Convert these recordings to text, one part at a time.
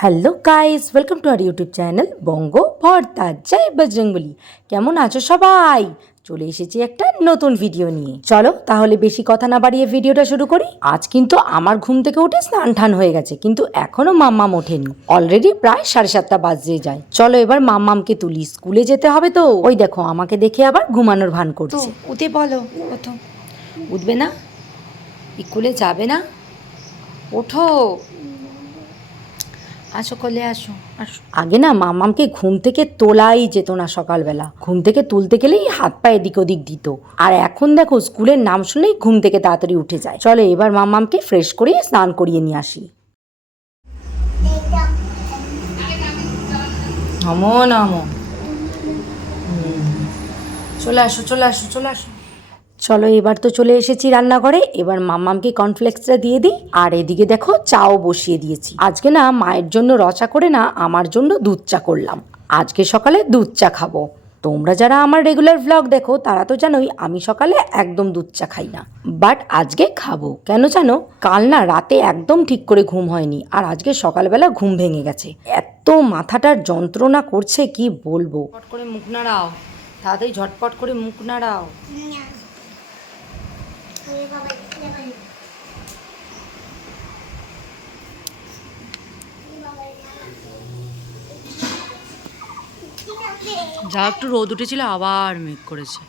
Hello guys welcome to our YouTube channel বঙ্গ ভর্তা জয় বজরংবলী কেমন আছো সবাই? চলে এসেছি একটা নতুন ভিডিও নিয়ে। চলো তাহলে বেশি কথা না বাড়িয়ে ভিডিওটা শুরু করি। আজ কিন্তু আমার ঘুম থেকে উঠে স্নান টান হয়ে গেছে কিন্তু এখনও মাম্মাম ওঠেনি। অলরেডি প্রায় সাড়ে সাতটা বাজে যায়। চলো এবার মাম্মামকে তুলি স্কুলে যেতে হবে তো। ওই দেখো আমাকে দেখে আবার ঘুমানোর ভান করছে। উঠে বলো ওঠো উঠবে না? স্কুলে যাবে না? ওঠো। আসো, কলে আসো আগে না মামামকে ঘুম থেকে তোলাই যেত না সকালবেলা। ঘুম থেকে তুলতে গেলেই হাত পা এদিক ওদিক দিত। আর এখন দেখো, স্কুলের নাম শুনেই ঘুম থেকে তাড়াতাড়ি উঠে যায়। চলো এবার মামামকে ফ্রেশ করিয়ে স্নান করিয়ে নিয়ে আসি। নমো। নমো চলে আসো চলে আসো চলে আসো। চলো এবার তো চলে এসেছি রান্নাঘরে। এবার মাম্মামকে কর্নফ্লেক্সটা দিয়ে দিই। আর এদিকে দেখো চাও বসিয়ে দিয়েছি। আজকে না মায়ের জন্য রচা করে না আমার জন্য দুধ চা করলাম। আজকে সকালে দুধ চা খাব। তোমরা যারা আমার রেগুলার ভ্লগ দেখো তারা তো জানোই আমি সকালে একদম দুধ চা খাই না। বাট আজকে খাব। কেন জানো? কাল না রাতে একদম ঠিক করে ঘুম হয়নি। আর আজকে সকালবেলা ঘুম ভেঙে গেছে। এত মাথাটার যন্ত্রণা করছে কি বলব? ঝটপট করে মুখ নাড়াও। তাড়াতাড়ি ঝটপট করে মুখ নাড়াও। যা একটু রোদ উঠেছিল, আবার মেঘ করেছে।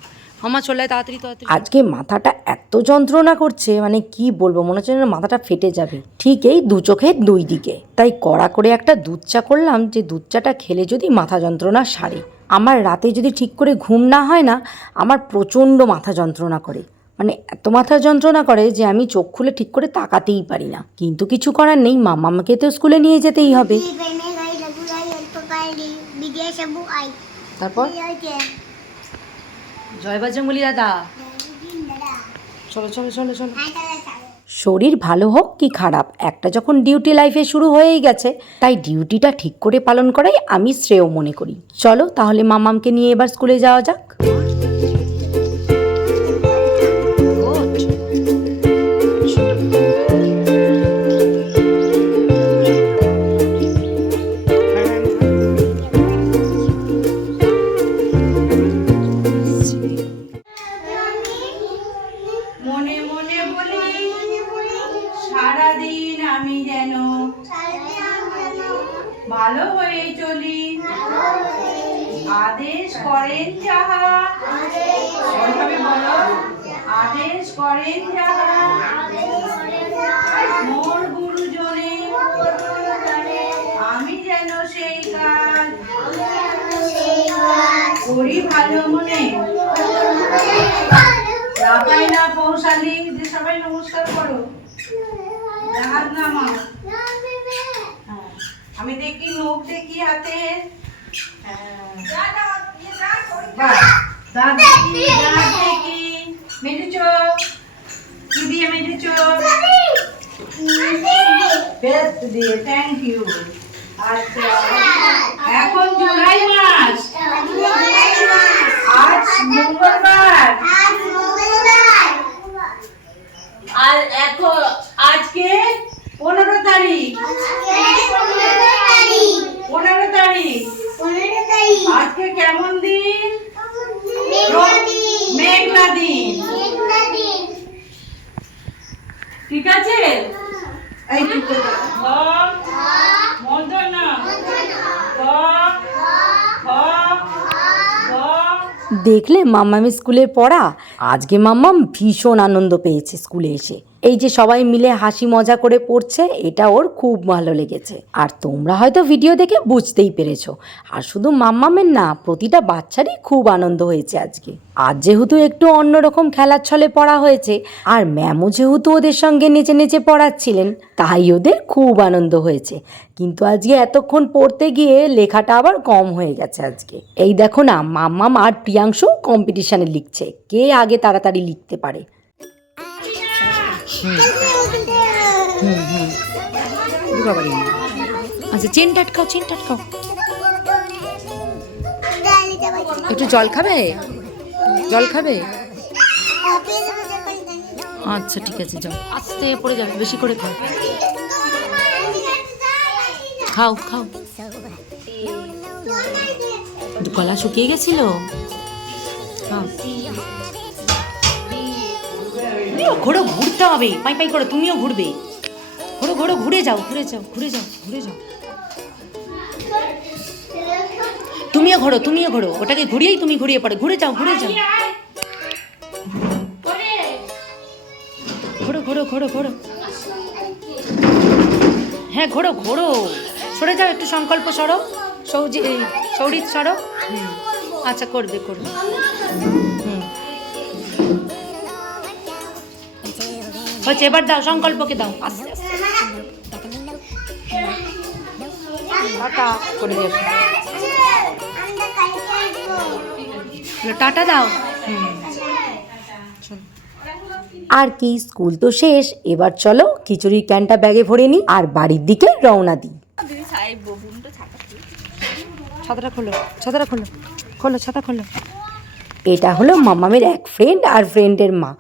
মামা, চলে তাড়াতাড়ি তাড়াতাড়ি। আজকে মাথাটা এত যন্ত্রণা করছে মানে কি বলব, মনে হচ্ছে মাথাটা ফেটে যাবে। ঠিক এই দু চোখের দুই দিকে। তাই কড়া করে একটা দুধ চা করলাম, যে দুধ চাটা খেলে যদি মাথা যন্ত্রণা সারে। আমার রাতে যদি ঠিক করে ঘুম না হয় না, আমার প্রচণ্ড মাথা যন্ত্রণা করে। মানে এত মাথা যন্ত্রণা করে যে আমি চোখ খুলে ঠিক করে তাকাতেই পারি না। কিন্তু কিছু করার নেই মামাকে তো স্কুলে নিয়ে যেতেই হবে. তারপর? জয় দাদা। চলো চলো চলো চলো। শরীর ভালো হোক কি খারাপ, একটা যখন ডিউটি লাইফে শুরু হয়েই গেছে, তাই ডিউটিটা ঠিক করে পালন করাই আমি শ্রেয় মনে করি। চলো তাহলে মামামকে নিয়ে এবার স্কুলে যাওয়া যাক। মনে মনে বলি, সারাদিন আমি যেন ভালো হয়ে চলি। আদেশ করেন যাহা। বলো, আদেশ করেন যাহা। মোর গুরুজনে আমি যেন সেই কাজ করি ভালো মনে। না পৌঁছালি যে সবাই নমস্কার করো হাত নামা হ্যাঁ। আমি দেখি নখ দেখি হাতে হ্যাঁ। দাঁত দেখি দাঁত দেখি মেরেছ কি দিয়ে মেরেছ পেস্ট দিয়ে থ্যাংক ইউ আচ্ছা এখন জুলাই মাস আজ মঙ্গলবার আর এখন আজকে পনেরো তারিখ পনেরো তারিখ আজকে কেমন দিন মেঘলা দিন ঠিক আছে এই ঠিক আছে মন্দ না ক, খ, গ, দেখলে মাম্মাম স্কুলের পড়া আজকে মাম্মাম ভীষণ আনন্দ পেয়েছে স্কুলে এসে। এই যে সবাই মিলে হাসি মজা করে পড়ছে, এটা ওর খুব ভালো লেগেছে। আর তোমরা হয়তো ভিডিও দেখে বুঝতেই পেরেছ। আর শুধু মাম্মামের না, প্রতিটা বাচ্চারই খুব আনন্দ হয়েছে আজকে। আজ যেহেতু একটু অন্যরকম খেলার ছলে পড়া হয়েছে, আর ম্যামও যেহেতু ওদের সঙ্গে নেচে নেচে পড়াচ্ছিলেন, তাই ওদের খুব আনন্দ হয়েছে। কিন্তু আজকে এতক্ষণ পড়তে গিয়ে লেখাটা আবার কম হয়ে গেছে আজকে। এই দেখো না, মাম্মাম আর প্রিয়াংশু কম্পিটিশানে লিখছে। কে আগে তাড়াতাড়ি লিখতে পারে। আচ্ছা চেন টাটকাও চেন টাটকাও। একটু জল খাবে? জল খাবে? আচ্ছা ঠিক আছে, যাও। আস্তে পড়ে যাবে, বেশি করে খাও। খাও খাও। গলা শুকিয়ে গেছিল? খাও। তুমিও ঘোরো ঘুরতে হবে। পাই পাই করো তুমিও ঘুরবে। ঘোরো ঘোরো ঘুরে যাও ঘুরে যাও ঘুরে যাও ঘুরে যাও। তুমিও ঘোরো তুমিও ঘোরো। ওটাকে ঘুরিয়েই তুমি ঘুরিয়ে পড়ে। ঘুরে যাও ঘুরে যাও। ঘোরো ঘোরো ঘোরো ঘোরো। হ্যাঁ ঘোরো ঘোরো। সরে যাও, একটু সংকল্প সরো। সৌজি সৌরিত সরো। আচ্ছা করবে করবে। হচ্ছে এবার দাও সংকল্পকে দাও। আস্তে আস্তে। টাটা করে দাও। হুম। আর কি স্কুল তো শেষ। এবার চলো খিচুড়ির ক্যানটা ব্যাগে ভরে নিই আর বাড়ির দিকে রওনা দিই। ছাতাটা খোলো ছাতাটা খোলো খোলো ছাতা খোলো। এটা হলো মামামের এক ফ্রেন্ড আর ফ্রেন্ডের মা।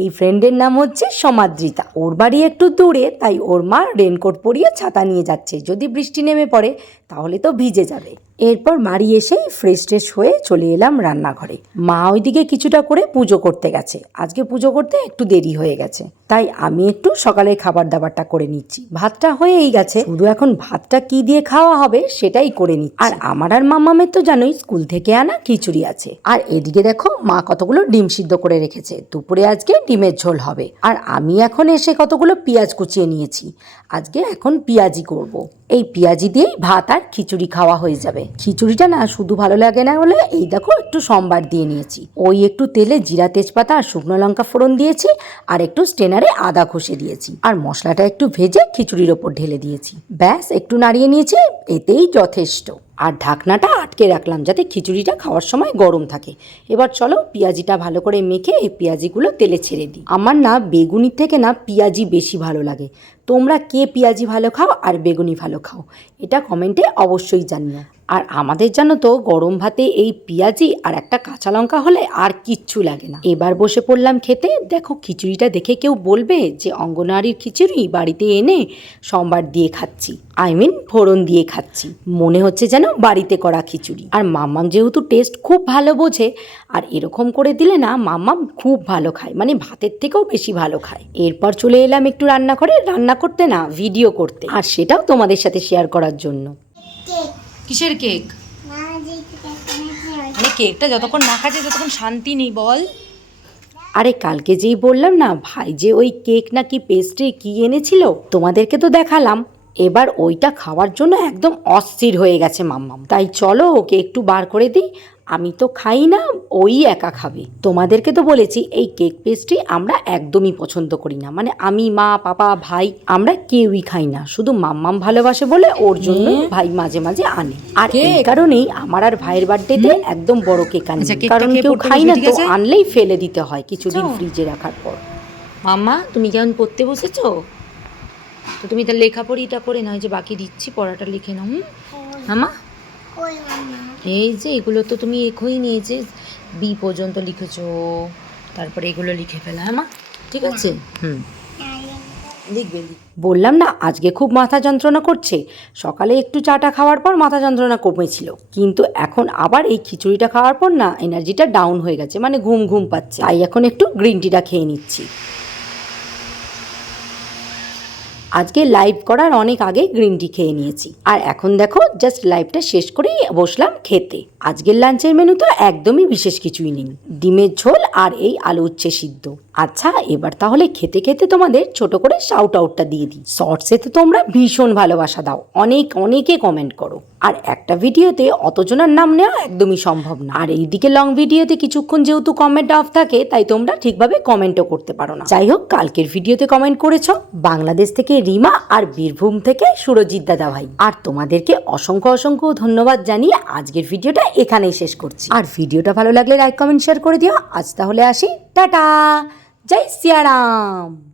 এই ফ্রেন্ডের নাম হচ্ছে সমাদ্রিতা। ওর বাড়ি একটু দূরে, তাই ওর মা রেনকোট পরিয়ে ছাতা নিয়ে যাচ্ছে। যদি বৃষ্টি নেমে পড়ে, তাহলে তো ভিজে যাবে। এরপর বাড়ি এসেই ফ্রেশ ট্রেশ হয়ে চলে এলাম রান্নাঘরে। মা ওইদিকে কিছুটা করে পুজো করতে গেছে। আজকে পুজো করতে একটু দেরি হয়ে গেছে। তাই আমি একটু সকালের খাবার দাবারটা করে নিচ্ছি। ভাতটা হয়েই গেছে। শুধু এখন ভাতটা কি দিয়ে খাওয়া হবে সেটাই করে নিচ্ছি। আর আমার আর মামামের তো জানোই স্কুল থেকে আনা খিচুড়ি আছে। আর এদিকে দেখো মা কতগুলো ডিম সিদ্ধ করে রেখেছে। দুপুরে আজকে ডিমের ঝোল হবে। আর আমি এখন এসে কতগুলো পেঁয়াজ কুচিয়ে নিয়েছি। আজকে এখন পেঁয়াজি করব। এই পেঁয়াজি দিয়েই ভাত আর খিচুড়ি খাওয়া হয়ে যাবে। খিচুড়িটা না শুধু ভালো লাগে না বলে এই দেখো একটু সম্বার দিয়ে নিয়েছি। ওই একটু তেলে জিরা তেজপাতা আর শুকনো লঙ্কা ফোড়ন দিয়েছি আর একটু স্টেনারে আদা ঘষে দিয়েছি। আর মশলাটা একটু ভেজে খিচুড়ির ওপর ঢেলে দিয়েছি। ব্যাস, একটু নাড়িয়ে নিয়েছি, এতেই যথেষ্ট। আর ঢাকনাটা আটকে রাখলাম যাতে খিচুড়িটা খাওয়ার সময় গরম থাকে। এবার চলো পেঁয়াজিটা ভালো করে মেখে এই পেঁয়াজিগুলো তেলে ছেড়ে দিই। আমার না বেগুনির থেকে না পেঁয়াজি বেশি ভালো লাগে। তোমরা কে পেঁয়াজি ভালো খাও আর বেগুনি ভালো খাও? এটা কমেন্টে অবশ্যই জানিও। আর আমাদের জানো তো, গরম ভাতে এই পেঁয়াজি আর একটা কাঁচা লঙ্কা হলে আর কিচ্ছু লাগে না। এবার বসে পড়লাম খেতে। দেখো, খিচুড়িটা দেখে কেউ বলবে যে, অঙ্গনারীর খিচুড়ি বাড়িতে এনে সোমবার দিয়ে খাচ্ছি। আই মিন ফোড়ন দিয়ে খাচ্ছি। মনে হচ্ছে যেন বাড়িতে করা খিচুড়ি। আর মাম্মাম যেহেতু টেস্ট খুব ভালো বোঝে, আর এরকম করে দিলে না, মাম্মাম খুব ভালো খায়। মানে ভাতের থেকেও বেশি ভালো খায়। এরপর চলে এলাম একটু রান্না করে রান্না করতে না ভিডিও করতে। আর সেটাও তোমাদের সাথে শেয়ার করার জন্য। কিসের কেক মানে কেকটা যতক্ষণ না খাচ্ছে ততক্ষণ শান্তি নেই বল। আরে কালকে যেই বললাম না ভাই যে ওই কেক নাকি পেস্ট্রি কি এনেছিল তোমাদেরকে তো দেখালাম। এবার ওইটা খাওয়ার জন্য একদম অস্থির হয়ে গেছে মাম্মাম। তাই চলো ওকে একটু বার করে দিই আমি তো খাই না ওই একা খাবে। তোমাদেরকে তো বলেছি এই কেক পেস্ট্রি আমরা একদমই পছন্দ করি না। মানে আমি মা পাপা ভাই আমরা কেউই খাই না। শুধু মাম্মাম ভালোবাসে বলে ওর জন্য ভাই মাঝে মাঝে আনে। আর এই কারণেই আমার আর ভাইয়ের বার্থডেতে একদম বড় কেক আনি আচ্ছা, কারণ কেউ খাই না তো আনলেই ফেলে দিতে হয় কিছুদিন আচ্ছা। ফ্রিজে রাখার পর। মাম্মা তুমি কেমন পড়তে বসেছো? তো তুমি তার লেখাপড়িটা করে নাও এই যে বাকি দিচ্ছি পড়াটা লিখে নাও হুম? মামা মামা এই যে এগুলো তো তুমি এখনই নিয়েছে। বি পর্যন্ত লিখেছো। তারপরে এগুলো লিখে ফেলা হ্যাঁ মা? ঠিক আছে? হুম। লিখবে। বললাম না আজকে খুব মাথা যন্ত্রণা করছে। সকালে একটু চাটা খাওয়ার পর মাথা যন্ত্রণা কমেছিল। কিন্তু এখন আবার এই খিচুড়িটা খাওয়ার পর না এনার্জিটা ডাউন হয়ে গেছে মানে ঘুম ঘুম পাচ্ছে। তাই এখন একটু গ্রিন টিটা খেয়ে নিচ্ছি। আজকে লাইভ করার অনেক আগে গ্রিন টি খেয়ে নিয়েছি। আর এখন দেখো জাস্ট লাইভটা শেষ করেই বসলাম খেতে। আজকের লাঞ্চের মেনু তো একদমই বিশেষ কিছুই নেই। ডিমের ঝোল আর এই আলু উচ্ছে সিদ্ধ। আচ্ছা এবার তাহলে খেতে খেতে তোমাদের ছোট করে শাউট আউটটা দিয়ে দিই। শর্টসে তো তোমরা ভীষণ ভালোবাসা দাও। অনেক, অনেকে কমেন্ট করো। আর একটা ভিডিওতে অতজনের নাম নেওয়া একদমই সম্ভব না। আর এইদিকে লং ভিডিওতে কিছুক্ষণ যেহেতু কমেন্ট অফ থাকে, তাই তোমরা ঠিকভাবে কমেন্টও করতে পারো না। যাই হোক, কালকের ভিডিওতে কমেন্ট করেছ। বাংলাদেশ থেকে রিমা আর বীরভূম থেকে সুরজিৎ দাদা ভাই। আর তোমাদেরকে অসংখ্য অসংখ্য ধন্যবাদ জানিয়ে আজকের ভিডিওটা এখানেই শেষ করছি। আর ভিডিওটা ভালো লাগলে লাইক কমেন্ট শেয়ার করে দিও। আজ তাহলে আসি। টাটা! জয় সিয়ারাম!